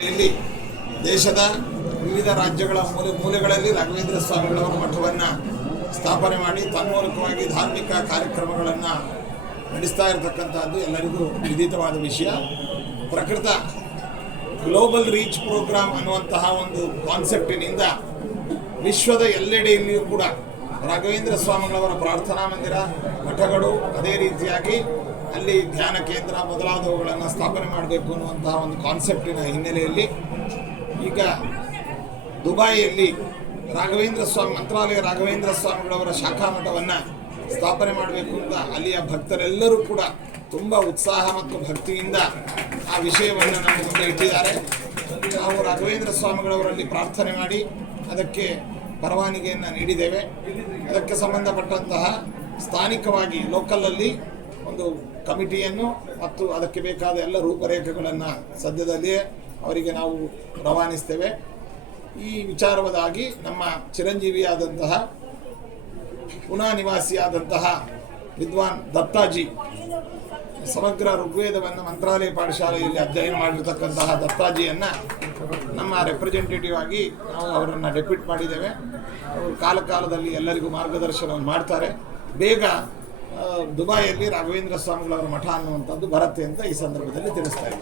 ಇಲ್ಲಿ ದೇಶದ ವಿವಿಧ ರಾಜ್ಯಗಳ ಮೂಲೆಗಳಲ್ಲಿ ರಾಘವೇಂದ್ರ ಸ್ವಾಮಿಗಳವರ ಮಠವನ್ನು ಸ್ಥಾಪನೆ ಮಾಡಿ ತನ್ಮೂಲಕವಾಗಿ ಧಾರ್ಮಿಕ ಕಾರ್ಯಕ್ರಮಗಳನ್ನು ನಡೆಸ್ತಾ ಇರತಕ್ಕಂಥದ್ದು ಎಲ್ಲರಿಗೂ ವಿದಿತವಾದ ವಿಷಯ. ಪ್ರಕೃತ ಗ್ಲೋಬಲ್ ರೀಚ್ ಪ್ರೋಗ್ರಾಮ್ ಅನ್ನುವಂತಹ ಒಂದು ಕಾನ್ಸೆಪ್ಟಿನಿಂದ ವಿಶ್ವದ ಎಲ್ಲೆಡೆಯಲ್ಲಿಯೂ ಕೂಡ ರಾಘವೇಂದ್ರ ಸ್ವಾಮಿಗಳವರ ಪ್ರಾರ್ಥನಾ ಮಂದಿರ, ಮಠಗಳು, ಅದೇ ರೀತಿಯಾಗಿ ಅಲ್ಲಿ ಧ್ಯಾನ ಕೇಂದ್ರ ಮೊದಲಾದವುಗಳನ್ನು ಸ್ಥಾಪನೆ ಮಾಡಬೇಕು ಅನ್ನುವಂತಹ ಒಂದು ಕಾನ್ಸೆಪ್ಟಿನ ಹಿನ್ನೆಲೆಯಲ್ಲಿ ಈಗ ದುಬೈಯಲ್ಲಿ ಮಂತ್ರಾಲಯ ರಾಘವೇಂದ್ರ ಸ್ವಾಮಿಗಳವರ ಶಾಖಾ ಮಠವನ್ನು ಸ್ಥಾಪನೆ ಮಾಡಬೇಕು ಅಂತ ಅಲ್ಲಿಯ ಭಕ್ತರೆಲ್ಲರೂ ಕೂಡ ತುಂಬ ಉತ್ಸಾಹ ಮತ್ತು ಭಕ್ತಿಯಿಂದ ಆ ವಿಷಯವನ್ನು ನಮ್ಮ ಮುಂದೆ ಇಟ್ಟಿದ್ದಾರೆ. ನಾವು ರಾಘವೇಂದ್ರ ಸ್ವಾಮಿಗಳವರಲ್ಲಿ ಪ್ರಾರ್ಥನೆ ಮಾಡಿ ಅದಕ್ಕೆ ಪರವಾನಗಿಯನ್ನು ನೀಡಿದ್ದೇವೆ. ಅದಕ್ಕೆ ಸಂಬಂಧಪಟ್ಟಂತಹ ಸ್ಥಾನಿಕವಾಗಿ ಲೋಕಲಲ್ಲಿ ಒಂದು ಕಮಿಟಿಯನ್ನು ಮತ್ತು ಅದಕ್ಕೆ ಬೇಕಾದ ಎಲ್ಲ ರೂಪರೇಖೆಗಳನ್ನು ಸದ್ಯದಲ್ಲಿಯೇ ಅವರಿಗೆ ನಾವು ರವಾನಿಸ್ತೇವೆ. ಈ ವಿಚಾರವಾದಾಗಿ ನಮ್ಮ ಚಿರಂಜೀವಿಯಾದಂತಹ ಪುನಾ ನಿವಾಸಿಯಾದಂತಹ ವಿದ್ವಾನ್ ದತ್ತಾಜಿ ಸಮಗ್ರ ಋಗ್ವೇದವನ್ನು ಮಂತ್ರಾಲಯ ಪಾಠಶಾಲೆಯಲ್ಲಿ ಅಧ್ಯಯನ ಮಾಡಿರ್ತಕ್ಕಂತಹ ದತ್ತಾಜಿಯನ್ನು ನಮ್ಮ ರೆಪ್ರೆಸೆಂಟೇಟಿವ್ ಆಗಿ ನಾವು ಅವರನ್ನು ಡೆಪ್ಯೂಟ್ ಮಾಡಿದ್ದೇವೆ. ಅವರು ಕಾಲಕಾಲದಲ್ಲಿ ಎಲ್ಲರಿಗೂ ಮಾರ್ಗದರ್ಶನವನ್ನು ಮಾಡ್ತಾರೆ. ಬೇಗ ದುಬೈಯಲ್ಲಿ ರಾಘವೇಂದ್ರ ಸ್ವಾಮಿಗಳವರ ಮಠ ಅನ್ನುವಂಥದ್ದು ಬರುತ್ತೆ ಅಂತ ಈ ಸಂದರ್ಭದಲ್ಲಿ ತಿಳಿಸ್ತಾ ಇದ್ದೀನಿ.